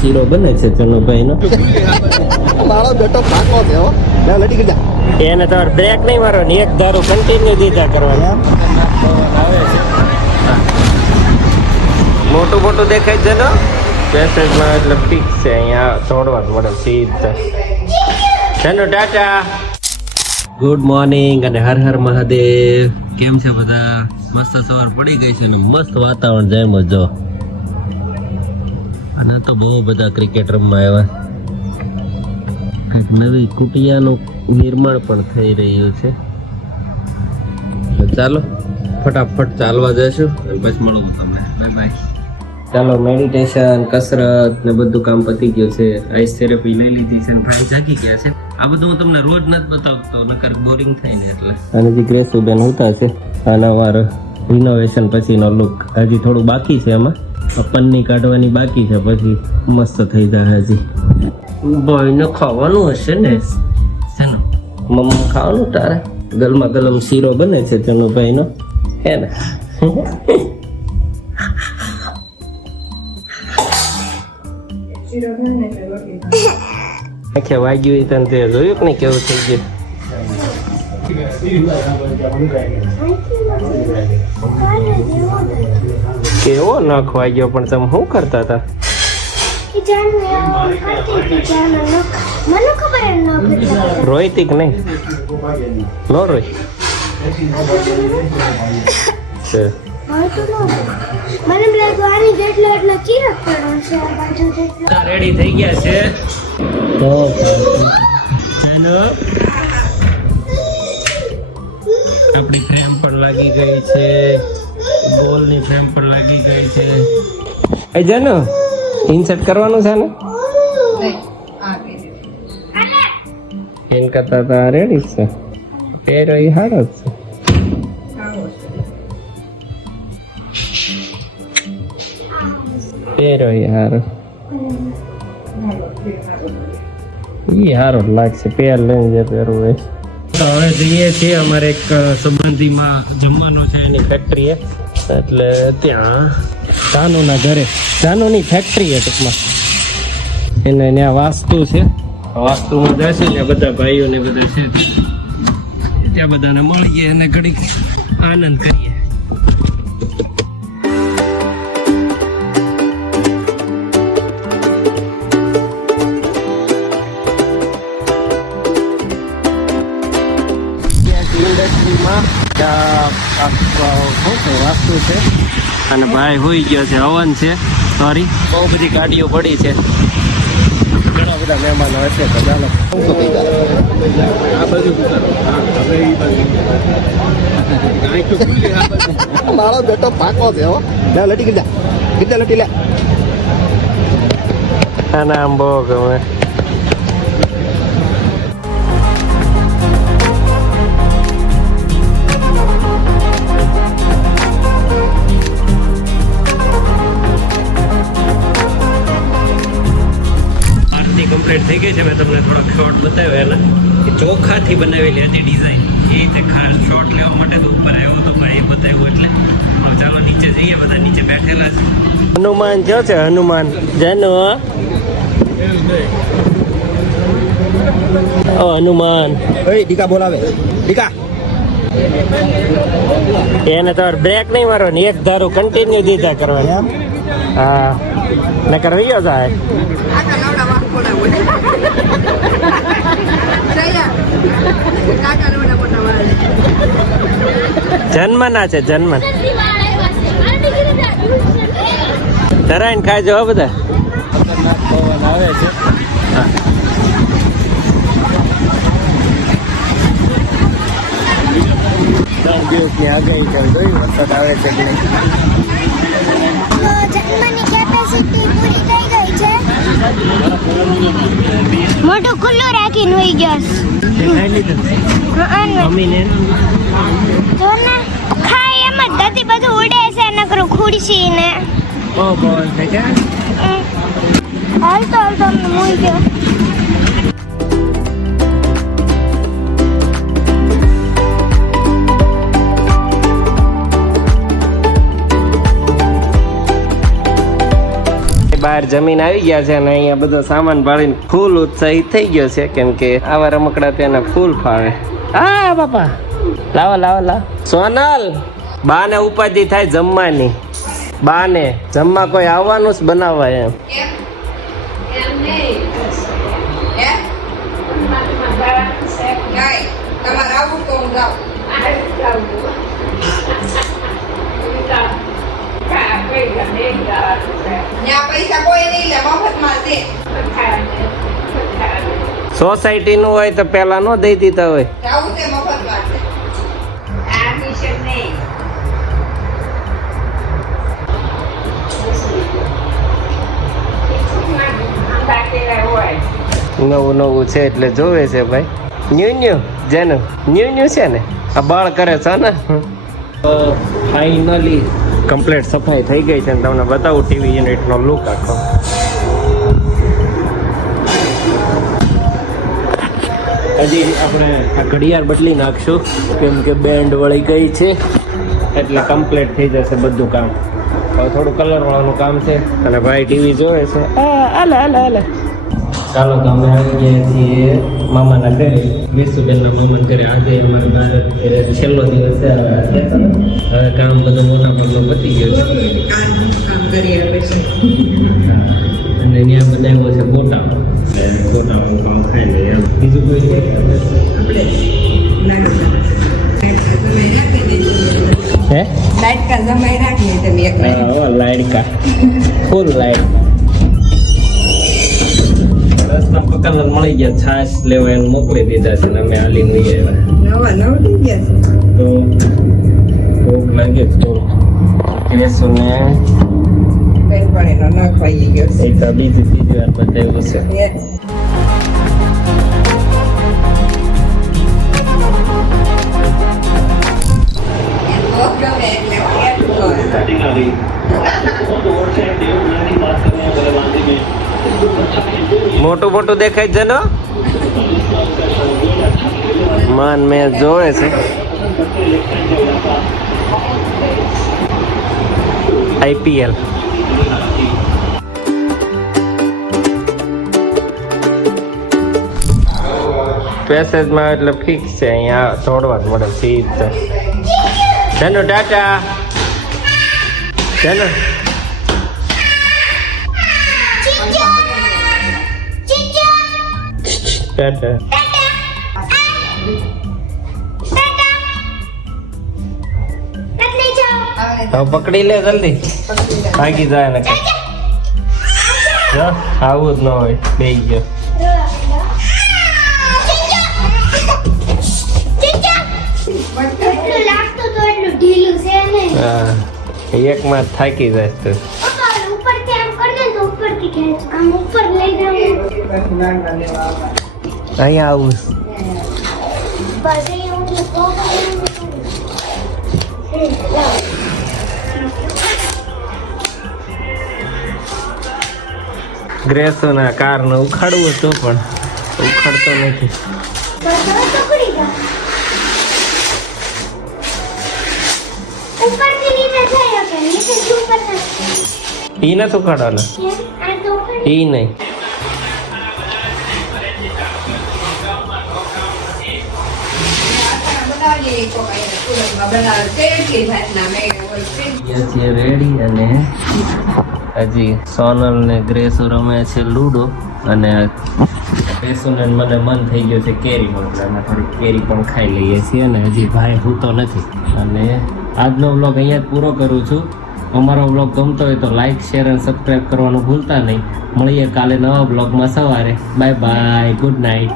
શીરો બને છે ચનુભાઈ નો. મારો બેટો પાકો છે હો. લે લડી ગયા. એને તમારે બ્રેક નહીં મારવાની, એક ધારું કન્ટિન્યુ દીધા કરવાના. મોટું મોટું દેખાય છે ને પેસેજમાં, એટલે ફિક્સ છે. અહીંયા છોડવા જ મળે સીધા. ચલો ટાટા, ગુડ મોર્નિંગ અને હર હર મહાદેવ. કેમ છે બધા? મસ્ત સવાર પડી ગઈ છે ને મસ્ત વાતાવરણ જાય મજો. અને તો બહુ બધા ક્રિકેટ રમવા આવ્યા. કંઈક નવી કુટિયાનું નિર્માણ પણ થઈ રહ્યું છે. તો ચાલો ફટાફટ ચાલવા જઈશું અને પછી મળું તમને. Bye bye. ચાલો, મેડિટેશન, કસરત ને બધું કામ પતી ગયું છે. આઈસ થેરેપી લઈ લીધી છે ને ભાઈ જાગી ગયા છે. આ બધું હું તમને રોજ નથી બતાવતો, નકર બોરિંગ થાય ને એટલે. અને જે ગ્રેસુબેન હોતા છે આ નવા રિનોવેશન પછીનો લુક. હજી થોડું બાકી છે, એમાં પન્ની કાઢવાની બાકી છે, પછી મસ્ત થઈ જાય. હજી ભાઈને ખાવાનું હશે ને? ચાલો મમ્મા ખાવાનું તારે. ગરમા ગરમ શીરો બને છે ચનુભાઈનો, હે ને? આખે વાગ્યું તને તે જોયું કે નહીં કેવું થઈ ગયું? કેવો નખ વાગ્યો? પણ તમે શું કરતા હતા? રોઈતી કે નહીં? નો રોઈ? રેડી થઈ ગયા છે. આપણી ફ્રેમ પણ લાગી ગઈ છે, બોલની ફ્રેમ પણ લાગી ગઈ છે. એ જાનો ઇન્સર્ટ કરવાનું છે ને? એન કરતા તો રેડી છે. પહેરો એ હારો જ છે. પહેરો એ હારો, ઈ હારો લાગશે. પેર લઈને જે પહેરવું હોય. તો હવે જઈએ છીએ અમારે એક સંબંધીમાં જમવાનો છે, એની ફેક્ટરી એટલે ત્યાં જાનુના ઘરે. જાનુની ફેક્ટરી છે ટૂંકમાં. એને ત્યાં વાસ્તુ છે. વાસ્તુમાં જશે ને બધા ભાઈઓ ને બધા છે, ત્યાં બધાને મળીએ અને ઘડીક આનંદ કરીએ. વાસ્તુ છે અને ભાઈ હોઈ ગયો છે. હવન છે, સોરી. બહુ બધી ગાડીઓ પડી છે, ઘણા બધા મહેમાનો હશે. તો ચાલો આ બધું મારો બેટો પાકો છે હો. લે લડી ગયા. કેટલા લટી લે. આના આમ બહુ ગમે. કમ્પ્લીટ થઈ ગઈ છે. મેં તમને થોડોક શોર્ટ બતાવ્યો એના, કે ચોખાથી બનાવેલી હતી ડિઝાઇન. એ રીતે ખાસ શોર્ટ લેવા માટે તો ઉપર આવ્યો હતો ભાઈ બતાવ્યું એટલે. ચાલો નીચે જઈએ, બધા નીચે બેઠેલા છે. હનુમાન જો છે, હનુમાન જાનો. ઓ હનુમાન. ઓય ડીકા બોલાવે. ડીકા. એને તમારે બ્રેક નહીં મારવાની, એક ધારું કન્ટિન્યુ દીધા કરવાની. હા, નકર વયો જાય. જન્મના છે, જન્મન. ધરાઈને ખાજો હો બધા. ખતરનાક પવન આવે છે. દિવસની આગાહી કરી દોઈ, વરસાદ આવે છે કે નહીં. મોટું ખુલ્લું રાખીને હોઈ ગયો. ખાય એમ જ ધરતી બધું ઉડે છે, નકરું ખુરશી ને હાલતો હાલતો અમને મૂઈ ગયો. બહાર જમીન આવી ગયા છે અને અહીંયા બધો સામાન ભાળીને ફૂલ ઉત્સાહિત થઈ ગયો છે કેમ કે આવા રમકડા તેને ફૂલ ફાવે. હા બાપા લાવો લાવો લાવો. સોનલ બાને ઉપાધિ થાય જમવાની. બાને જમવા કોઈ આવવાનું જ બનાવવા એમ. સોસાયટી નું હોય તો પેલા નો દઈ દીધા હોય. નવું નવું છે એટલે જોવે છે ભાઈ. ન્યુ જેનું ન્યુ છે ને આ બાળ કરે છે ને. ફાઇનલી કમ્પ્લીટ સફાઈ થઈ ગઈ છે ને તમને બતાવું ટીવી યુનિટનો લુક આખો. હજી આપણે આ ઘડિયાળ બદલી નાખશું કેમ કે બેન્ડ વળી ગઈ છે એટલે કમ્પ્લીટ થઈ જશે બધું કામ. હવે થોડું કલર વાળાનું કામ છે અને ભાઈ ટીવી જોવે છે. ચાલો તો અમે આવી ગયા છીએ મામાના ઘરે, વિશુબેનના મામાના ઘરે. આજે અમારા બાર છેલ્લો દિવસ છે. હવે કામ બધું મોટા ભાગનું પતી ગયું છે અને ત્યાં બનાવ્યો છે ગોટા. ગોટાનું કામ ખાઈ લઈએ એમ. બીજું કોઈ છે હે લાઈટકા જમાઈ રાખી તમે એક લાઈડકા ફૂલ લાઈટ. રસ્તા પકડને મળી ગયા, છાશ લેવા એને મોકલી દીધા છે ને અમે હાલી નહીં આવ્યા. નવ થઈ ગયા તો ભૂખ લાગે તો કેસુને છે બેનપણીનો ન ખાઈ ગયો છે એક ત્રીજી વાર બતાવ્યું છે. મોટું મોટું દેખાય છે ને માન મેં જોવે છે. IPL પેસેજમાં એટલે ફિક્સ છે, અહીંયા દોડવા જ મળે સીધા. ધનુ ટાટા ધનુ. ટાટા હવે પકડી લે જલ્દી, ભાગી જાય ને. આવું જ ન હોય, બેસી ગયો. હા એક માં થાકી જાય તો અહીંયા આવું. ગ્રેસો ના કાર ને ઉખાડવું હતું પણ ઉખાડતો નથી. ઈ નથી ઉખાડવાના, ઈ નહીં. રેડી અને હજી સોનલ ને ગ્રેસો રમે છે લૂડો અને ગ્રેસોને મને મન થઈ ગયું છે કેરી એટલે અમે થોડી કેરી પણ ખાઈ લઈએ છીએ અને હજી ભાઈ સૂતો નથી. અને આજનો વ્લોગ અહીંયા જ પૂરો કરું છું. અમારો વ્લોગ ગમતો હોય તો લાઈક શેર અને સબસ્ક્રાઈબ કરવાનું ભૂલતા નહીં. મળીએ કાલે નવા વ્લોગમાં સવારે. Bye bye, good night.